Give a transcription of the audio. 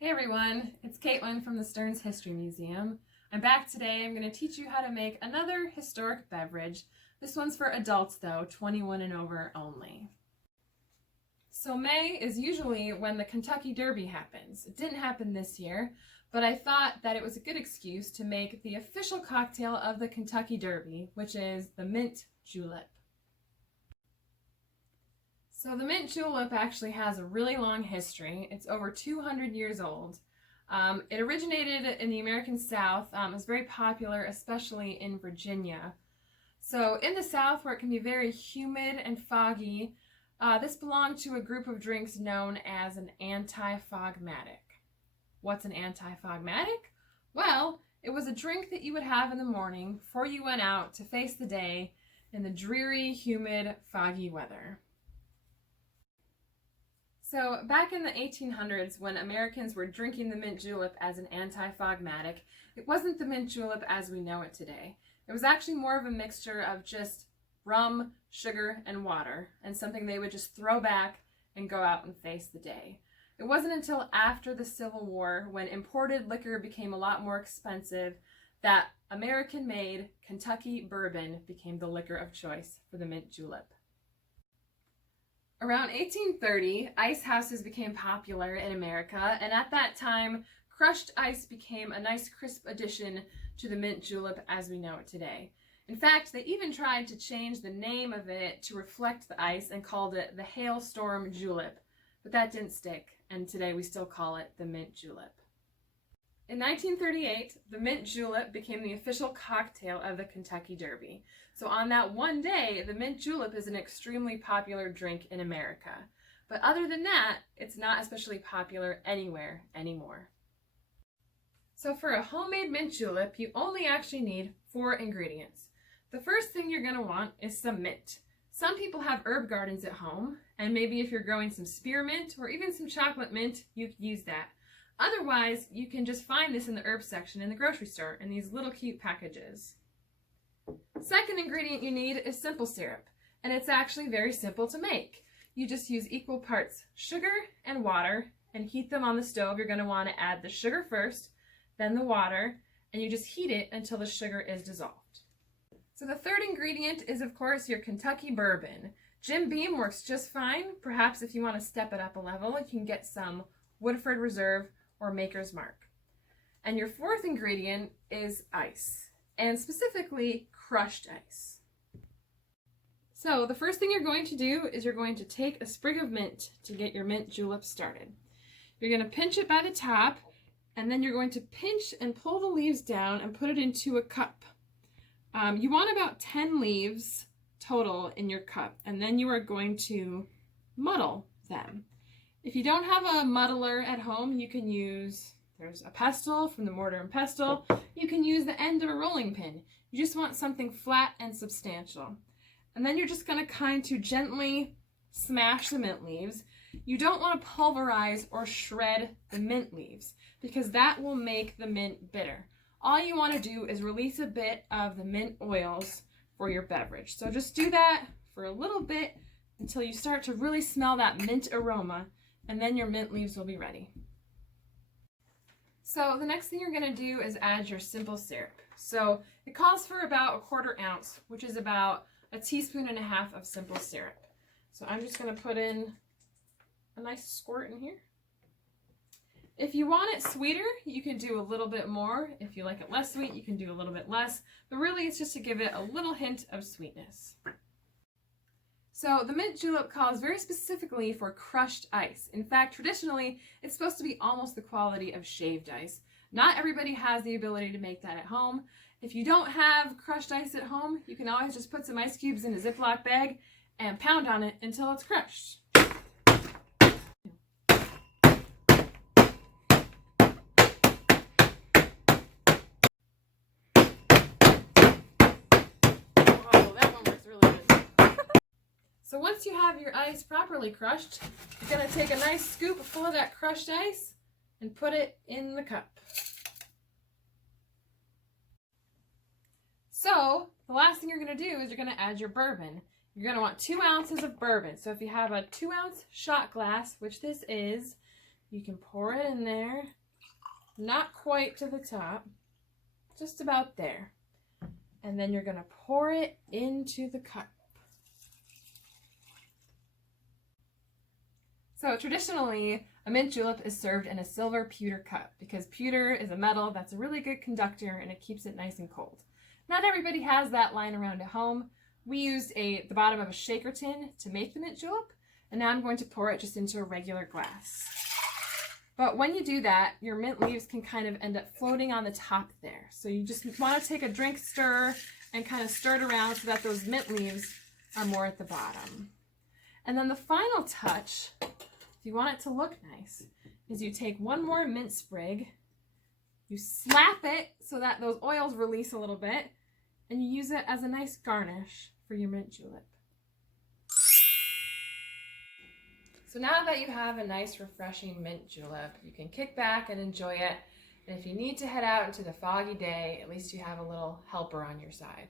Hey everyone, it's Caitlin from the Stearns History Museum. I'm back today. I'm going to teach you how to make another historic beverage. This one's for adults though, 21 and over only. So May is usually when the Kentucky Derby happens. It didn't happen this year, but I thought that it was a good excuse to make the official cocktail of the Kentucky Derby, which is the mint julep. So the mint julep actually has a really long history. It's over 200 years old. It originated in the American South. It was very popular, especially in Virginia. So in the South, where it can be very humid and foggy, this belonged to a group of drinks known as an anti-fogmatic. What's an anti-fogmatic? Well, it was a drink that you would have in the morning before you went out to face the day in the dreary, humid, foggy weather. So back in the 1800s, when Americans were drinking the mint julep as an anti-fogmatic, it wasn't the mint julep as we know it today. It was actually more of a mixture of just rum, sugar, and water, and something they would just throw back and go out and face the day. It wasn't until after the Civil War, when imported liquor became a lot more expensive, that American-made Kentucky Bourbon became the liquor of choice for the mint julep. Around 1830, ice houses became popular in America, and at that time, crushed ice became a nice crisp addition to the mint julep as we know it today. In fact, they even tried to change the name of it to reflect the ice and called it the Hailstorm Julep, but that didn't stick, and today we still call it the mint julep. In 1938, the mint julep became the official cocktail of the Kentucky Derby. So on that one day, the mint julep is an extremely popular drink in America. But other than that, it's not especially popular anywhere anymore. So for a homemade mint julep, you only actually need 4 ingredients. The first thing you're going to want is some mint. Some people have herb gardens at home, and maybe if you're growing some spearmint or even some chocolate mint, you could use that. Otherwise, you can just find this in the herb section in the grocery store in these little cute packages. Second ingredient you need is simple syrup, and it's actually very simple to make. You just use equal parts sugar and water and heat them on the stove. You're going to want to add the sugar first, then the water, and you just heat it until the sugar is dissolved. So the third ingredient is, of course, your Kentucky Bourbon. Jim Beam works just fine. Perhaps if you want to step it up a level, you can get some Woodford Reserve or Maker's Mark. And your fourth ingredient is ice, and specifically crushed ice. So the first thing you're going to do is you're going to take a sprig of mint to get your mint julep started. You're going to pinch it by the top, and then you're going to pinch and pull the leaves down and put it into a cup. You want about 10 leaves total in your cup, and then you are going to muddle them. If you don't have a muddler at home, you can use, there's a pestle from the mortar and pestle. You can use the end of a rolling pin. You just want something flat and substantial. And then you're just going to gently smash the mint leaves. You don't want to pulverize or shred the mint leaves because that will make the mint bitter. All you want to do is release a bit of the mint oils for your beverage. So just do that for a little bit until you start to really smell that mint aroma, and then your mint leaves will be ready. So the next thing you're going to do is add your simple syrup. So it calls for about 1/4 ounce, which is about 1.5 teaspoons of simple syrup. So I'm just going to put in a nice squirt in here. If you want it sweeter, you can do a little bit more. If you like it less sweet, you can do a little bit less. But really, it's just to give it a little hint of sweetness. So the mint julep calls very specifically for crushed ice. In fact, traditionally, it's supposed to be almost the quality of shaved ice. Not everybody has the ability to make that at home. If you don't have crushed ice at home, you can always just put some ice cubes in a Ziploc bag and pound on it until it's crushed. So once you have your ice properly crushed, you're going to take a nice scoop full of that crushed ice and put it in the cup. So the last thing you're going to do is you're going to add your bourbon. You're going to want 2 ounces of bourbon. So if you have a 2-ounce shot glass, which this is, You can pour it in there, not quite to the top, just about there. And then you're going to pour it into the cup. So traditionally, a mint julep is served in a silver pewter cup because pewter is a metal that's a really good conductor and it keeps it nice and cold. Not everybody has that lying around at home. We used the bottom of a shaker tin to make the mint julep, and now I'm going to pour it just into a regular glass. But when you do that, your mint leaves can kind of end up floating on the top there. So you just want to take a drink stir and kind of stir it around so that those mint leaves are more at the bottom. And then the final touch, if you want it to look nice, is you take one more mint sprig, you slap it so that those oils release a little bit, and you use it as a nice garnish for your mint julep. So now that you have a nice refreshing mint julep, you can kick back and enjoy it. And if you need to head out into the foggy day, at least you have a little helper on your side.